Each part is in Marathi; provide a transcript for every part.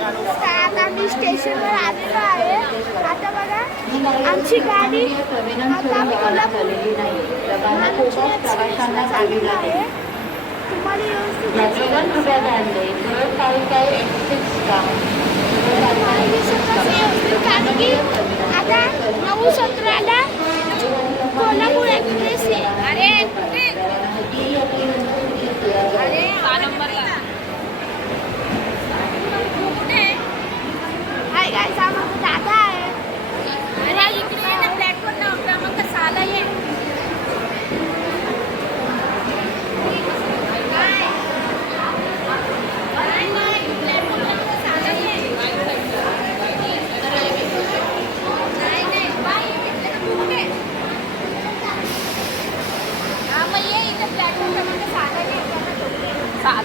आता आम्ही स्टेशनवर आलेलो आहे. आता बघा आमची गाडी आता आम्ही कोल्हापूर चाललेलो आहे. तुम्हाला कारण की आता 9:17ला कोल्हापूर एक्सप्रेस आहे. अरे हाय गाइस, आम्हाला दादा आहे. अरे इकडे ना प्लॅटफॉर्म नव्हता मग कसं आला ये.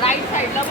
राईट साईडला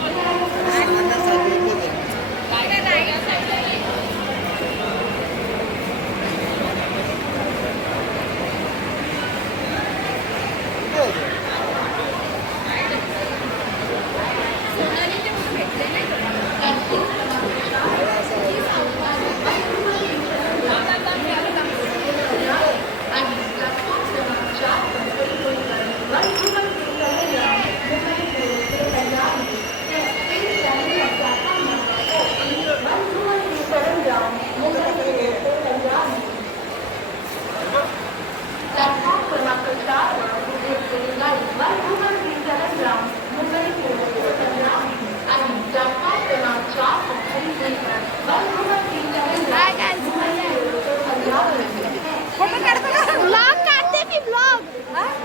ब्लॉग काढते मी.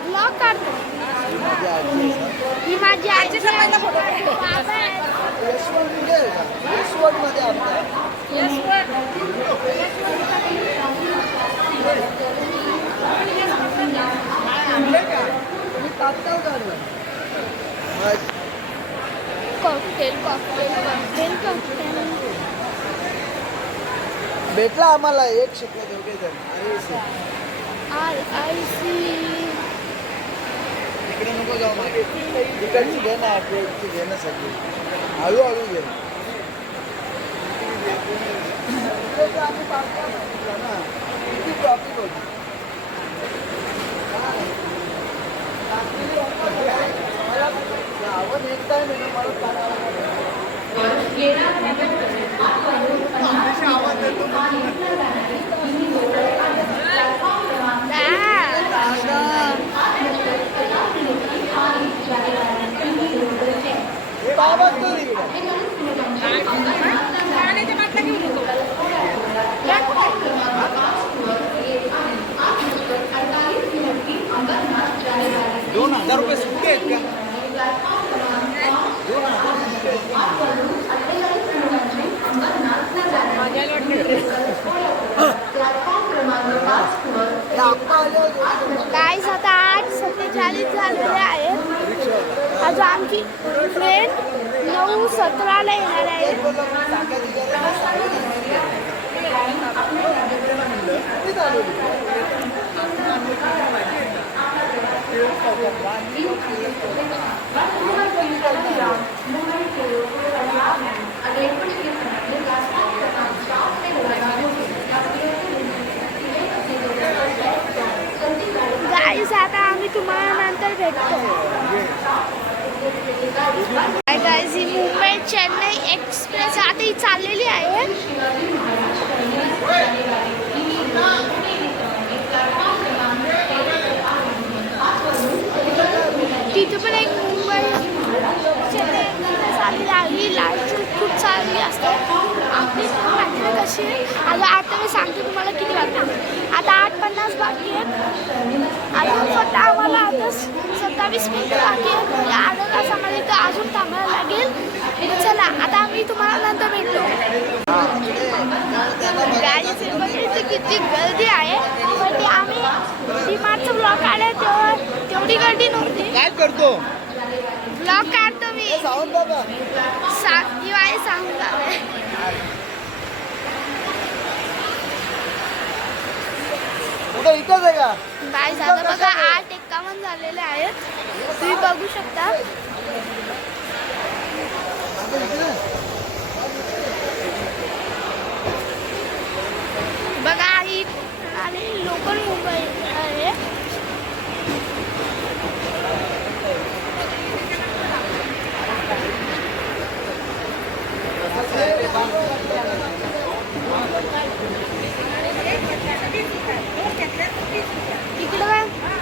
ब्लॉग काढते. ही माझी आजी भेटला आम्हाला एक शिकले दोघे जण. इकडे नको जाऊ मागे. तिकडची घे ना, आपली घे ना सगळी. हळूहळू घे. आम्ही ना किती ट्रॉफिक होती. आवाज एक टाइम आहे ना मला ₹2,000 सुट्टे आहेत का? गाईस आता 8:47 झालेले आहेत. आज आमची ट्रेन 9:17ला येणार आहे. गाईस आता आम्ही तुम्हाला नंतर भेटतो. गाईस ही मुंबई चेन्नई एक्सप्रेस आता ही चाललेली आहे. तिथे पण एक मुंबई चेन्नई एक्सप्रेस आलेली आहे. लाईट खूप चांगली असते. आपली वाटते कशी आता मी सांगते तुम्हाला किती वाटतं. आता 8:50 बाकी आहेत. अजून फक्त आम्हाला आता 27 मिनिटं बाकी आहेत. म्हणजे अर्धा तास आम्हाला इथं अजून थांबायला लागेल. चला आता आम्ही तुम्हाला नंतर भेटतो. गाडीचे बघायचं किती गर्दी आहे. पण ती आम्ही डीमार्टचा ब्लॉग काढला तेव्हा तेवढी गर्दी नव्हती. काय करतो? ब्लॉग काढतो मी. सांगून बाबा दिवाळी सांगून बाबा. इथंच आहे का? गाईस आता बघा 8:51 झालेले आहेत. तुम्ही बघू शकता.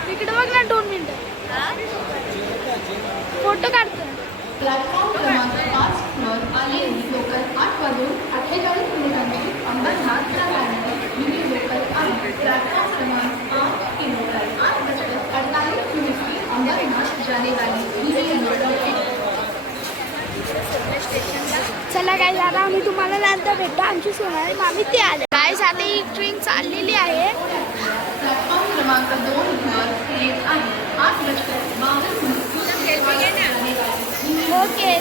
इकडे बघ ना 2 मिनिटं फोटो काढतो. प्लॅटफॉर्म क्रमांक 5 वर आलेली लोकल 8 वाजून 48 मिनिटांची अंबरनाथ जाणारी मिनी लोकल आहे. प्लॅटफॉर्म क्रमांक 5 की लोकल 8:48 मिनिट अंबरनाथ जाने वाली मिनी लोकल है. चला काय आता आम्ही तुम्हाला नंतर भेटतो. आमची सोनाली मामी ते आले काय आता ही ट्रेन चाललेली आहे. प्लॅटफॉर्म क्रमांक 2 वर येत आहे. 8:52 ओके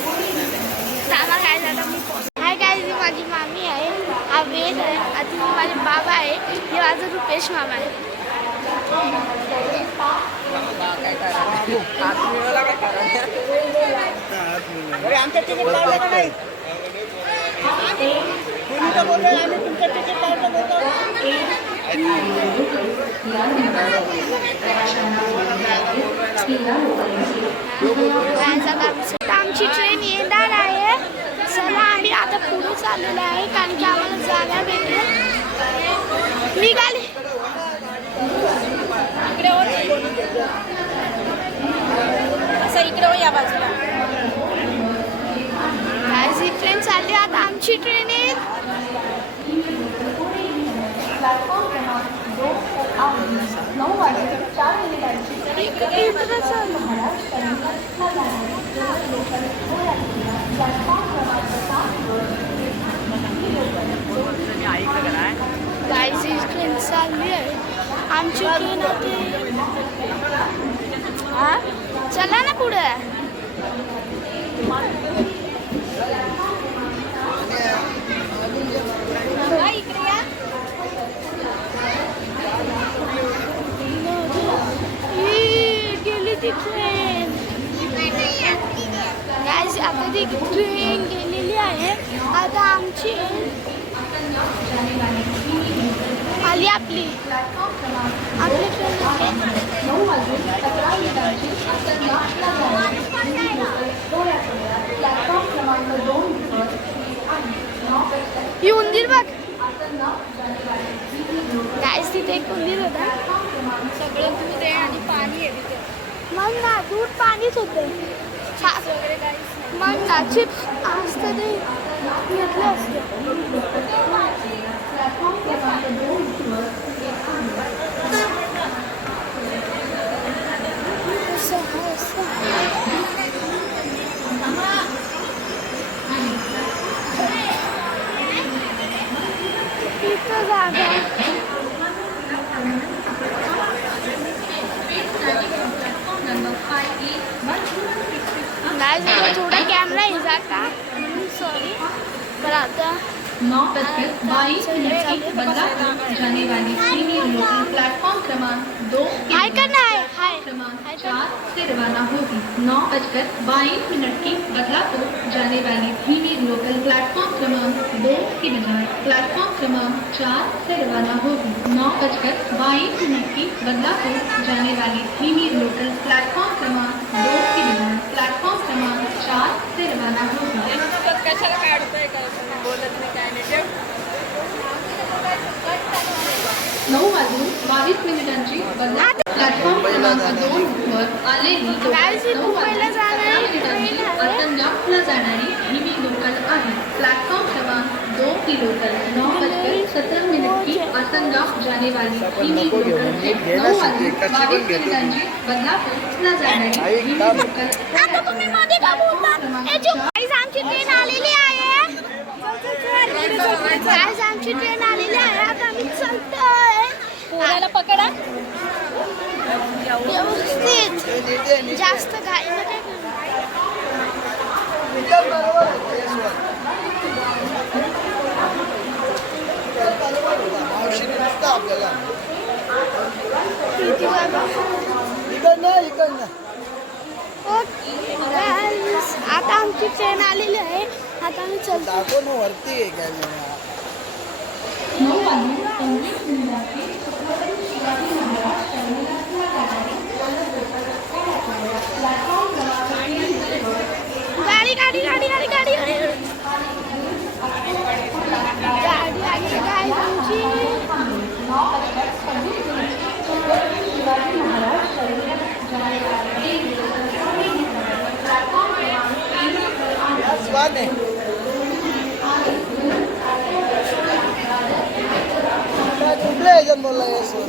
थांबा काय झालं मी हाय काय ही माझी मामी आहे. हा वेद आहे. आधी माझे बाबा आहे. हे माझं रुपेश मामा आहे. आमचं तिकीट लावलं का नाही तुम्ही तर बोललो आम्ही तुमचं तिकीट लावलं बोलतो. आमची ट्रेन येणार आहे. चला आम्ही आता पुढे चाललेलो आहे कारण की आम्हाला जागा भेटेल. निघाली असं इकडे हो या बाजूला. ही ट्रेन चालली आता आमची ट्रेन आहे. प्लॅटफॉर्म क्रमांक 2 आहे. 9 वाजून 4 मिनिटांची प्लॅटफॉर्म क्रमांक 7 वर गाईज ही ट्रेन चालली आहे. आमची ट्रेन होती. चला ना पुढे इकडे या. गेली ती ट्रेन. गाईज आता ती ट्रेन गेलेली आहे. आता आमची आली आपली ट्रेन. 9 वाजून 17 मिनिटांची प्लॅटफॉर्म क्रमांक 2 वर ही उंदीर बघ गाईज तिथे एक उंदीर होता. सगळं दूध आहे आणि पाणी आहे तिथे. मग ना दूध पाणीच होतं. वगैरे काहीच नाही. मग ना चिप्स असतं ते घेतलं असतं. प्लॅटफॉर्म क्रमांक 2 वर इथं जागा गाइस थोड़ा कैमरा हिला था सॉरी पर आता 9:22 की बदलापुर जाने वाली सीनियर लोकल प्लेटफॉर्म क्रमांक 2 हाय करना है हाय क्रमांक 4 से रवाना होगी. 9:22 की बदलापुर जाने वाली धीमी लोकल प्लेटफॉर्म क्रमांक 2 की बजाय प्लेटफॉर्म क्रमांक 4 से रवाना होगी. 9:22 की बदलापुर जाने वाली धीमी लोकल प्लेटफॉर्म क्रमांक 2 की बजाय प्लेटफॉर्म क्रमांक 4 से रवाना होगी. कशाला काढतोय का बोलत नाही काय नाही. 9 वाजून 22 मिनिटांची बदलापूर प्लॅटफॉर्म क्रमांक 2 वर आलेली गाइस ही मुंबईला जाणारी ट्रेन आहे. पंजाबला जाणारी धीमी लोकल आहे. प्लॅटफॉर्म क्रमांक 2 की लोकल 9:17 की पंजाब जाने वाली धीमी लोकल है. 9 वाजून 22 मिनिटांची बदलापूरला जाणारी धीमी लोकल आता तुम्ही मध्ये का बोलता? ए जो गाइस आमची ट्रेन आलेली आहे. गाइस आमची ट्रेन आलेली आहे. आता आम्ही चलतोय. पोराला पकडा. व्यवस्थित जास्त घाई नको करू. मावशीने नुसतं आपल्याला किती बाबा इकडनं ओके गाइस आता आमची ट्रेन आलेली आहे. आता आम्ही चलतो. दाखव ना वरती आहे काय म्हणा. 9 वाजून 25 मिनिटांची गाडी गाडी गाडी गाडी गाडी गाडी गाडी आली काय आमची वाहन आहे कुठल्या ह्याच्यात बोलला सर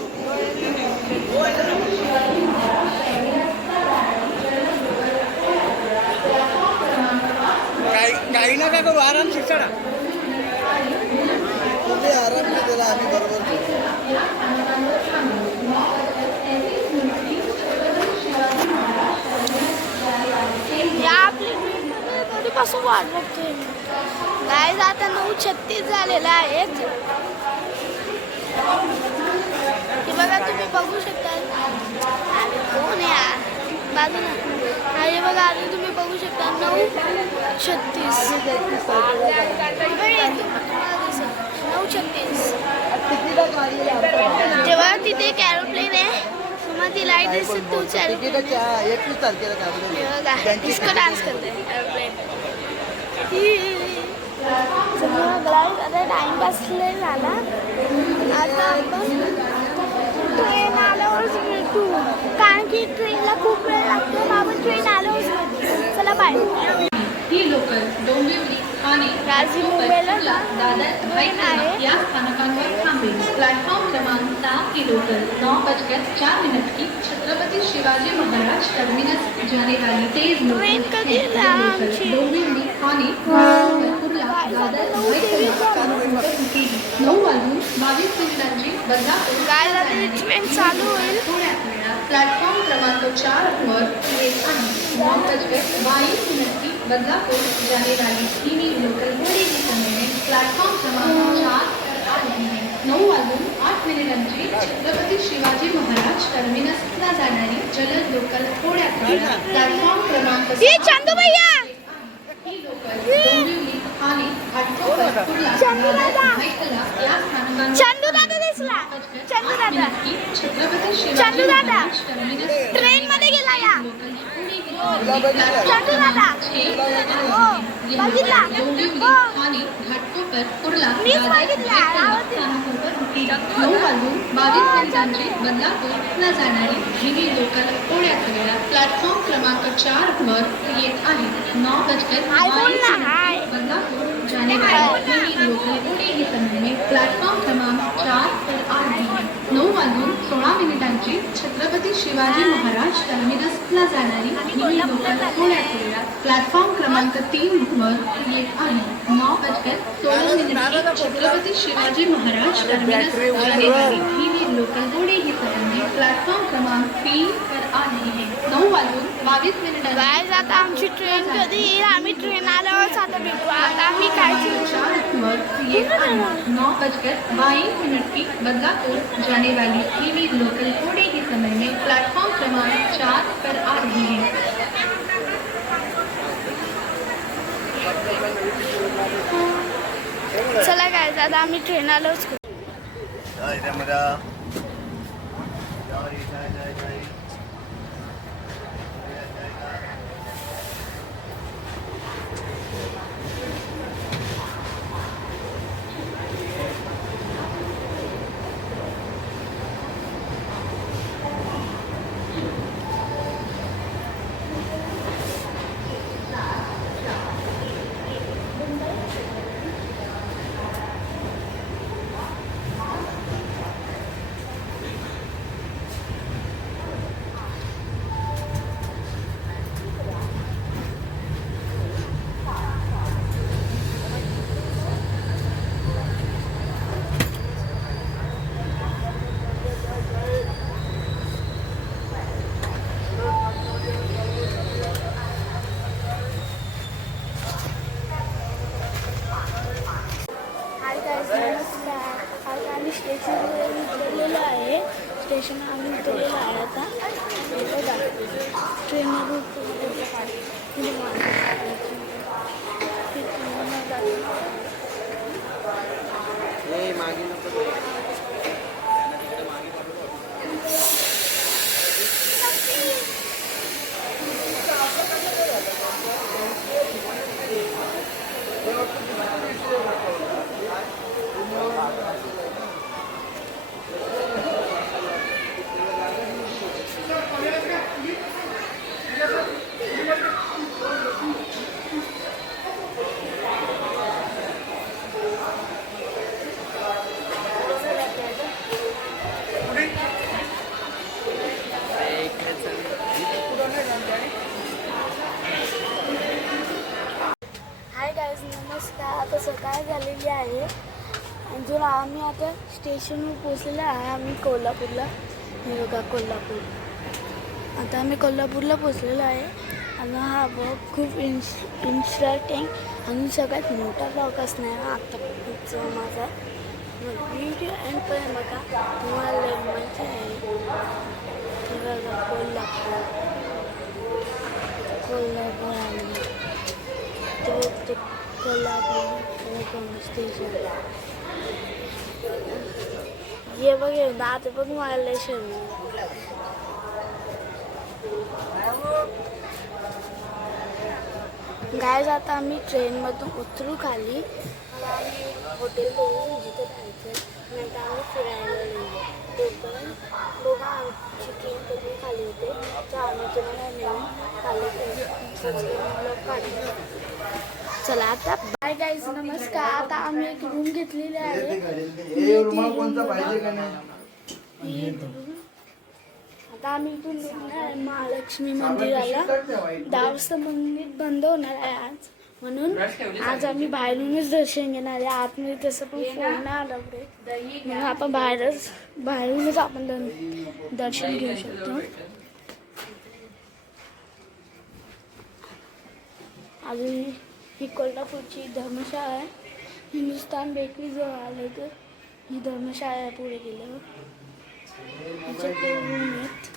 काही नका करू आराम शिक्षण तुम्ही आराम नाही दिला आम्ही बरोबर केलं. या आपली ट्रेनमध्ये कधीपासून वाट बघतोय गाईज आता 9:36 झालेला आहेत. हे बघा तुम्ही बघू शकता. अरे कोण आहे बाजूला हे बघा आता तुम्ही बघू शकता 9:36 तुम्हाला दिसेल 9:36. तेव्हा तिथे एक एरोप्लेन आहे तुम्हाला ती लाईट दिसते तूच एरोप्लेन 21 तारखेला काढलं डिस्को डान्स करते एरोप्लेन. आता टाइमपास झाला. आता आपण ट्रेन आल्यावरच भेटू कारण की ट्रेनला खूप वेळ लागतो. मग आपण ट्रेन आल्यावरच भेटू. चला बाय. ही लोकल डोंबिवली ठाणे राजधानी मुंबईला दादर भाईखला या स्थानकांवर थांबेल. प्लॅटफॉर्म क्रमांक 7 की लोकल 9:04 की छत्रपति शिवाजी महाराज टर्मिनस जाने वाली तेज ट्रेन कधी येणार आमची? डोंबिवली ठाणे कुर्ला दादर भाईखला 9:22 बदलापूर काय झालं ट्रेन चालू होईल. थोड्याच वेळात प्लॅटफॉर्म क्रमांक 4 वर येत आहे. 9:22 की बदलापुर जाने वाली धीमी लोकल थोड़ी ही समय में प्लेटफॉर्म क्रमांक 4 9:08 छत्रपति शिवाजी महाराज टर्मिनसला जाणारी जलद लोकल थोड्याच वेळात प्लॅटफॉर्म क्रमांक ये चंदू भैया ही लोकल डोंबिवली ठाणे घाटकोपर कुर्ला दादर भाईखला या स्थानकांवर चंदू दादा दिसला. चंदू दादा छत्रपति चंदू शिवाजी दादा महाराज टर्मिनस ट्रेन मध्ये गेला या. लोकल चंदू दादा हो बघितला हो ठाणे घाटकोपर कुर्ला मीच बघितला. बदलापूरला जाणारी धीमी लोकल थोड्याच वेळात प्लॅटफॉर्म क्रमांक 4 वर येत आहे. 9:22 बदलापूर जाने वाली धीमी लोकल थोड़ी ही समय में प्लॅटफॉर्म क्रमांक 4 पर आ रही है. 9:16 छत्रपति शिवाजी महाराज टर्मिनसला जाणारी धीमी लोकल थोड्याच वेळात प्लॅटफॉर्म क्रमांक 3 वर येत आहे. 9:16 छत्रपति शिवाजी महाराज टर्मिनस जाने वाली धीमी लोकल थोड़ी ही समय में प्लॅटफॉर्म क्रमांक 3 पर आ रही है. 9:22 गाईज आता आमची ट्रेन कधी येईल. आम्ही ट्रेन आल्यावरच आता भेटू. आता आम्ही काय 9:22 की बदलापुर जाने वाली धीमी लोकल थोड़े ही समय में प्लेटफॉर्म क्रमांक 4 पर आ रही है. चला गाईज आता आम्ही ट्रेन आलोच. आम्ही स्टेशनवर उतरलेलो आहे. स्टेशन आम्ही उतरलेलो आहे आता. ट्रेनवर आता सकाळ झालेली आहे. अजून आम्ही आता स्टेशनवर पोचलेलो आहे. आम्ही कोल्हापूरला, हे बघा कोल्हापूर. आता आम्ही कोल्हापूरला पोचलेलो आहे. आणि हा ब्लॉग खूप इंटरेस्टिंग आणि सगळ्यात मोठा ब्लॉग असणार आहे आतापर्यंतचा माझा. व्हिडिओ एंडपर्यंत बघा, तुम्हाला लय मजा आहे. कोल्हापूर कोल्हापूर आली ते कोल्हापूर स्टेशन. ये बघ आता पण मला लय शर्म. गायज आता आम्ही ट्रेनमधून उतरू खाली. आम्ही हॉटेल बघून जिथे राहायचं नंतर आम्ही फिरायला गेलो. तोपर्यंत बघा आमची ट्रेन कधी खाली होते तर आम्ही तुम्हाला नेऊन खाली चला आता बाय गाईज. नमस्कार. आता आम्ही एक रूम घेतलेली आहे. रुमाल कोणता पाहिजे का नाही? आता आम्ही इथून निघणार आहे महालक्ष्मी मंदिराला. 10 वाजता मंदिर बंद होणार आहे आज, म्हणून आज आम्ही बाहेरूनच दर्शन घेणार आहे. आतमध्ये तसं पण फोन नाही आला पुढे, म्हणून आपण बाहेरूनच आपण दर्शन घेऊ शकतो. अजून ही कोल्हापूरची धर्मशाळा आहे. हिंदुस्तान बेकरी जवळ आलं तर ही धर्मशाळा आहे. पुढे गेल्यावर रूम आहेत.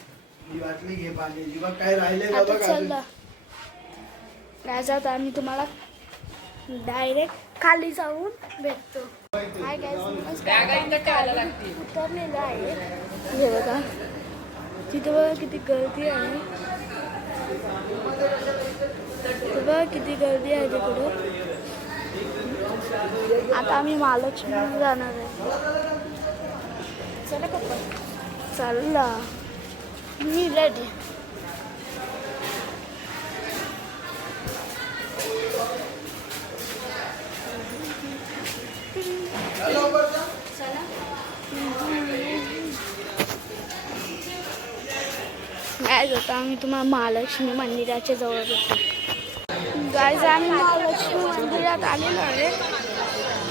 आता चला गायज, आम्ही तुम्हाला डायरेक्ट खाली जाऊन भेटतो. हाय गायज, उतरलेलं आहे. हे बघा तिथे बघा किती गर्दी आहे. बघा किती गर्दी आहे तिकडं. आता आम्ही महालक्ष्मीला जाणार आहे. चला पप्पा, चालला मी रेडी. गायज आता आम्ही तुम्हाला महालक्ष्मी मंदिराच्या जवळ भेटतो. गायज आम्ही महालक्ष्मी मंदिरात आलेलो आहे.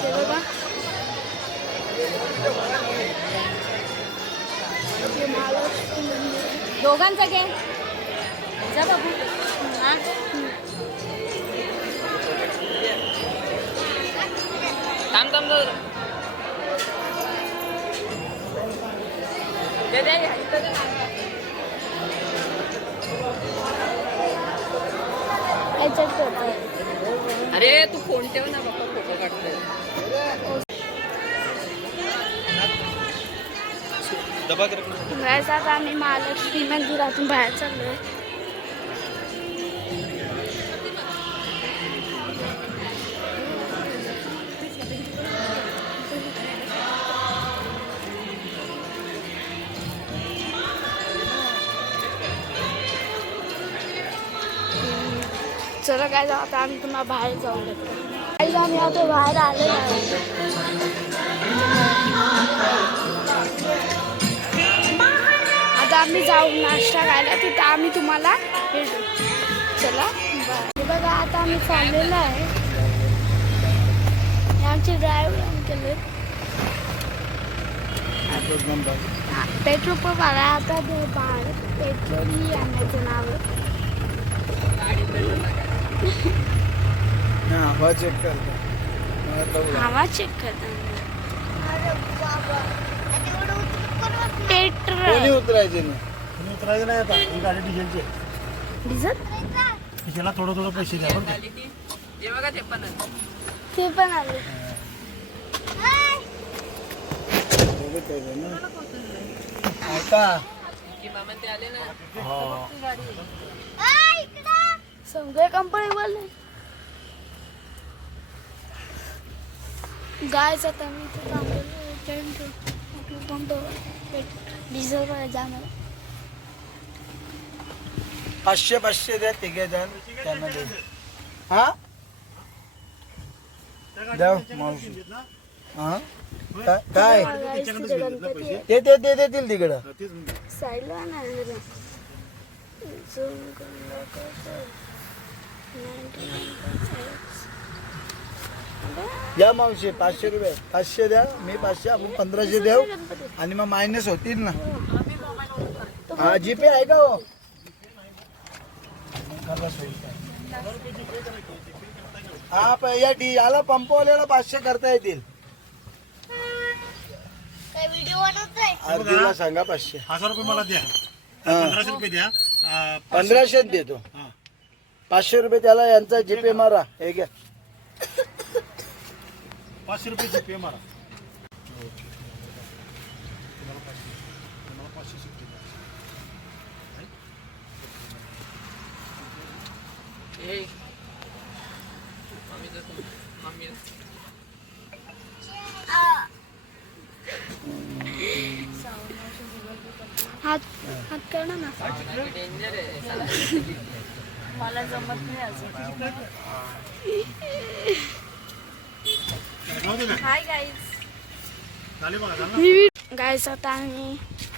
ते बघा महालक्ष्मी मंदिर. दोघांचा घे जा बाबू. हां थांब थांब दे दे याच्यात करतो. अरे तू फोन ठेव ना बाबा, फोटो काढतोय. गायज आता आम्ही महालक्ष्मी मंदिरातून बाहेर चाललोय. चला गायज आता आम्ही तुम्हाला बाहेर जाऊन देतो. गायज आम्ही आता बाहेर आलेलो आहे. आता आम्ही जाऊ नाश्ता खायला, तिथं आम्ही तुम्हाला भेटू. चला बाय. बघा आता आम्ही चाललेलो आहे. आमचे ड्रायव्हर केले पेट्रोल पंप आला. आता बाहेर पेट्रोल आणायचं नाव. हवा चेक करतो. हवा चेक करतो. पेट्रोल उतरायचे ना. उतरायचं नाही आता. ही गाडी डिझेलची आहे. डिझेल त्याला थोडं पैसे द्या बरं का. हे बघा ते पण आले. आता मामा ते आले ना. सगळे कंपनी बोलले. गायच आता मी इथे थांबलेलो डिझेल जाणार. 500 द्या तिघे जण त्यांना दे. हा द्या मावशी. हा काय ते देतील तिकडं. साईडला ना या मावशी 500 रुपये 500 द्या, मी 500, आपण 1500 देऊ आणि मग मायनस होतील ना. हा जीपे आहे का हो? हा याला पंपवाल्याला 500 करता येतील. व्हिडिओ बनवतोय. अर्जुला सांगा 500. 1000 रुपये मला द्या, हा. 1500 रुपये द्या. 1500 देतो. हा. 500 रुपये त्याला यांचा जीपे मारा. हे घ्या. 500 रुपये जीपे मारा. हात हात करणं ना. मला जमत नाही अजून. जाऊ दे ना. Hi guys. झाले बघा, झालं ना? गाईस आता आम्ही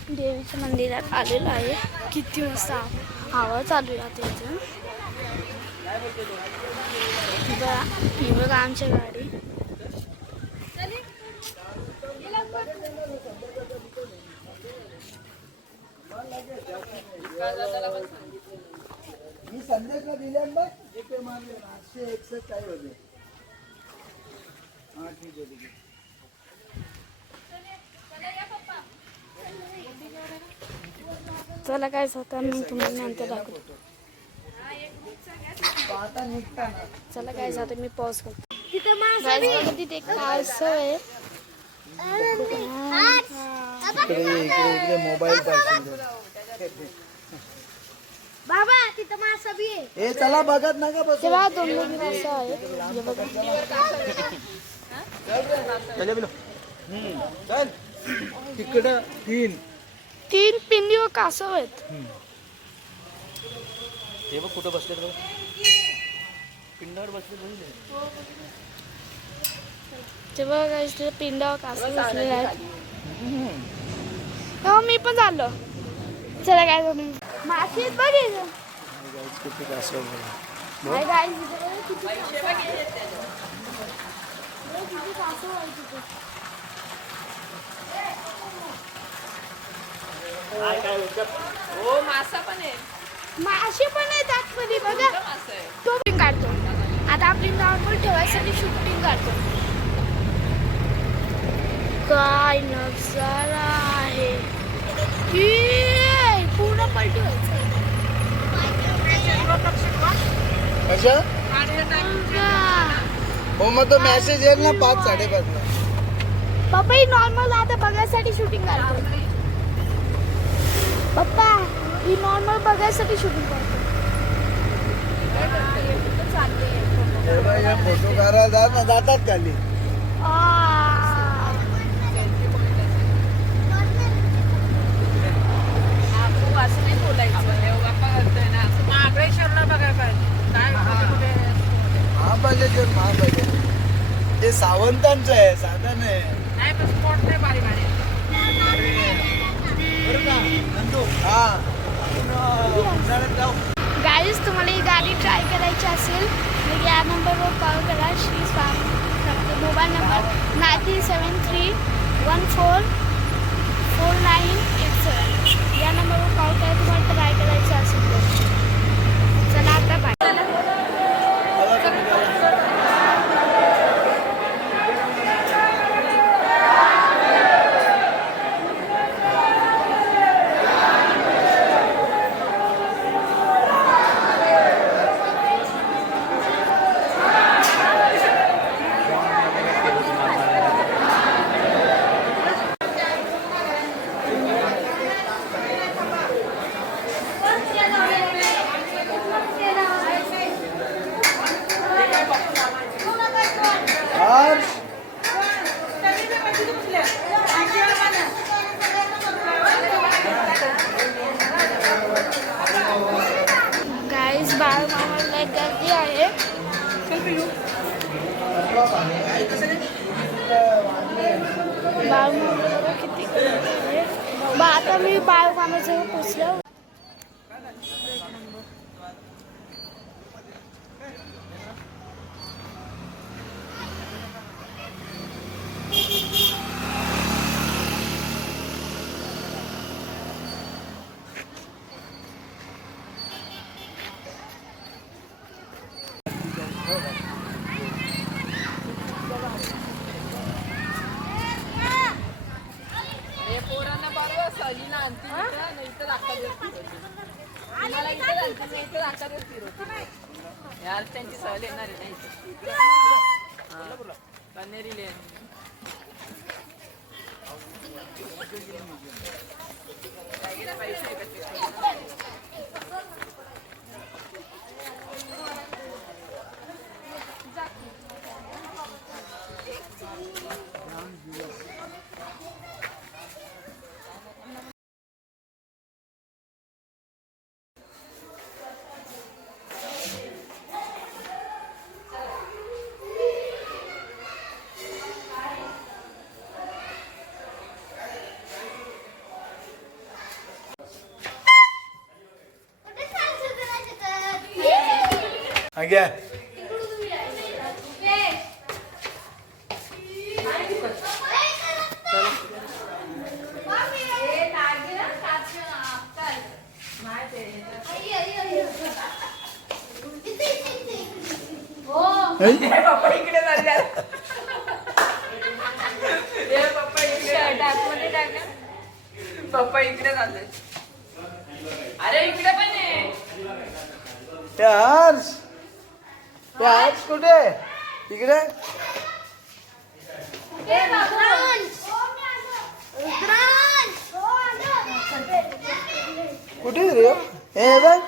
देवीच्या मंदिरात आलेलो आहे. किती मस्त हवा चालू राहते इथं. ही बघा आमची गाडी. मी संदेशला दिले बघ जीपे मारले 861 काय होते. हा ठीक आहे ठीक आहे. चला काय होतं मी तुम्हाला नंतर दाखवतो. आता निघताना चला काय जातं मी पॉज करतो. तिथे काय आहे इकडे मोबाईल पासून बाबा तिथं मासा बी आहे. हे चला बघत नका बस. तेव्हा दोन मासा आहेत. हे बघा. चल तिकडं 3 पिंडी व कासव आहेत. हे बघ कुठं बसले बघ. पिंडावर बसले. ते बघा इथे पिंडा व कासव बसलेले आहेत. हो मी पण चाललो. चला काय जाऊ मासे बघितलं. किती कासव हाय गाईस इथे बघा किती कासव आहे तिथे. हो मासा पण आहे. मासे पण आहेत आतमध्ये बघा. मासा आहे. तो शूटिंग काढतो. आता आपली नॉर्मल ठेवायसाठी शूटिंग काढतो. काय नजारा आहे. पूर्ण पलटी व्हायचं. कशा हो मग तो मेसेज येईल ना 5 5:30 ला. पप्पा ही नॉर्मल आता बघायसाठी शूटिंग काढतो. पप्पा ही नॉर्मल बघायसाठी शूटिंग करतो. फोटो काढायला जातात खाली. असं नाही बोलायचं. देवबाप्पा करतोय ना. महाबळेश्वरला बघायला पाहिजे. महाबळेश्वर ते सावंतांचं आहे, साधा नाही. नाही पण स्पॉट नाही भारी भारी. हा गाईज तुम्हाला ही गाडी ट्राय करायची असेल तर या नंबरवर कॉल करा. Shri Swami mobile number 9373144987. या नंबरवर कॉल करा तुम्हाला ट्राय करायचं असेल तर. चला आता बाय. गाईज बाळूमामाला एक गर्दी आहे. बाळूमामा किती गर्दी आहे. आता मी बाळूमामाजवळ पोचलो. सहलीला आणते इथं, नाही तर अख्खा दिवस फिरवते. तुम्हाला इथं घालते, नाही तर अख्खा दिवस फिरवते. यार त्यांची सहल येणार आहे ना इथं. कन्हेरी लेन. पैसे एकत्रित करून. हा घ्या. पप्पा इकडे चालले. पप्पा इकडे टाकमध्ये टाकले. पप्पा इकडे चालले. अरे इकडे पण आहे. ते हर्ष कुठे इकडे कुठे रे हे बघ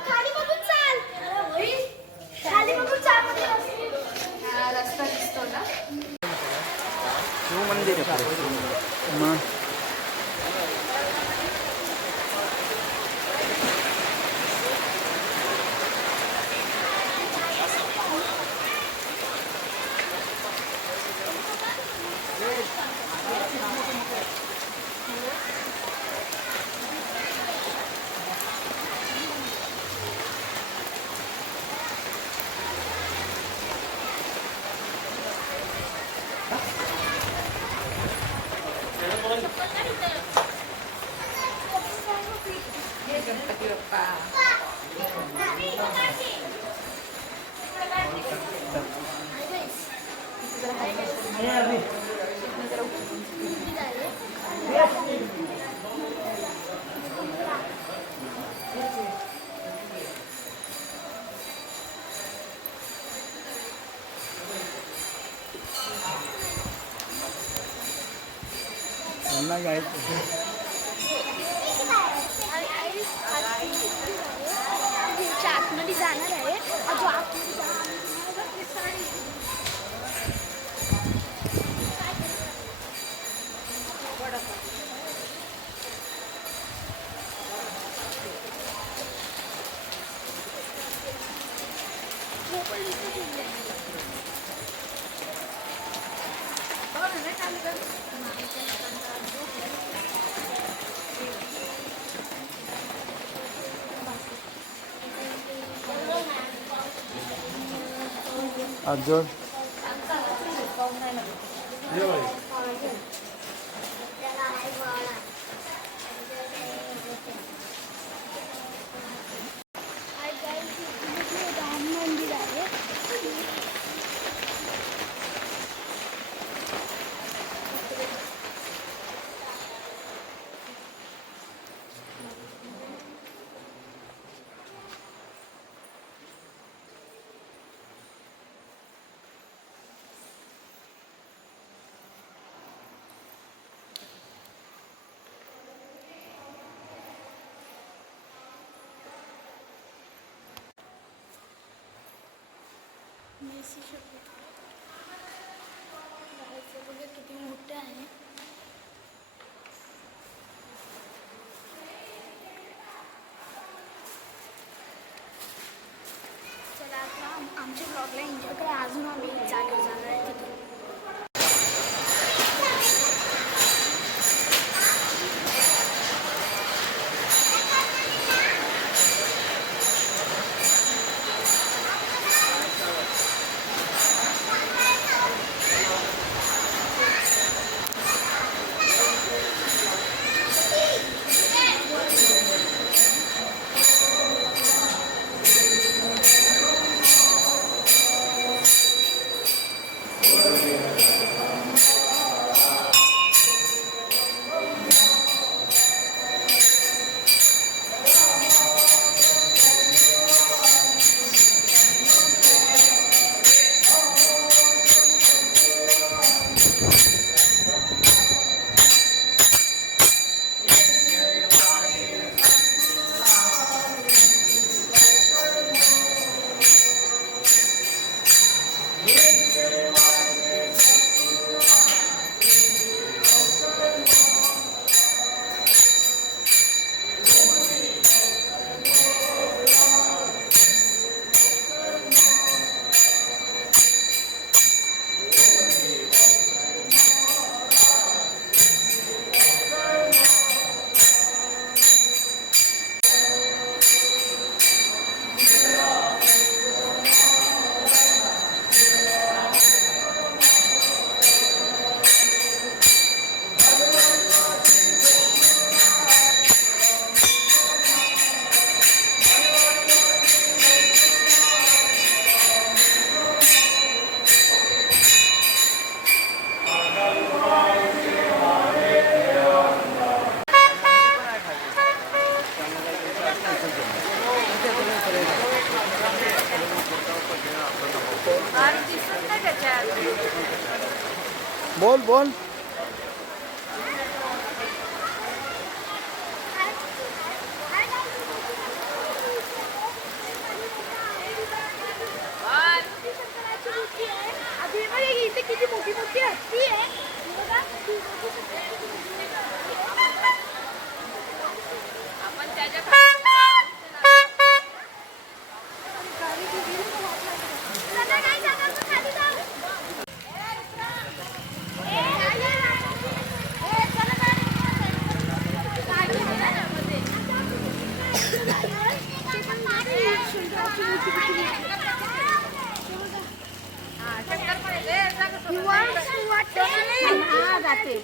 रस्ता दिसतो ना. मंदिर मग गणपती बाप्पा. आतमध्ये जाणार आहे अजून आतमध्ये जाणार. अर्जुन राम मंदिर आहे. मेसी शॉपिंग जायचं बघा किती मोठं आहे. चला आता आमच्या ब्लॉगला एन्जॉय करा. अजून आम्ही जागेवर जाणार आहे तिथे. बोल बोल. इथे किती मोठी मोठी हत्ती आहे बघा. आपण त्याच्या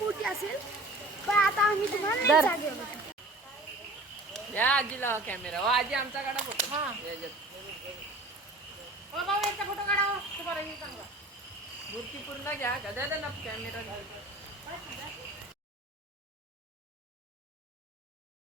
मोठी असेल पण आता आम्ही तुम्हाला नाही जागेवर. या आजीला कॅमेरा हो आजी आमचा काढा फोटो मूर्ती पूर्ण घ्या गदा ना कॅमेरा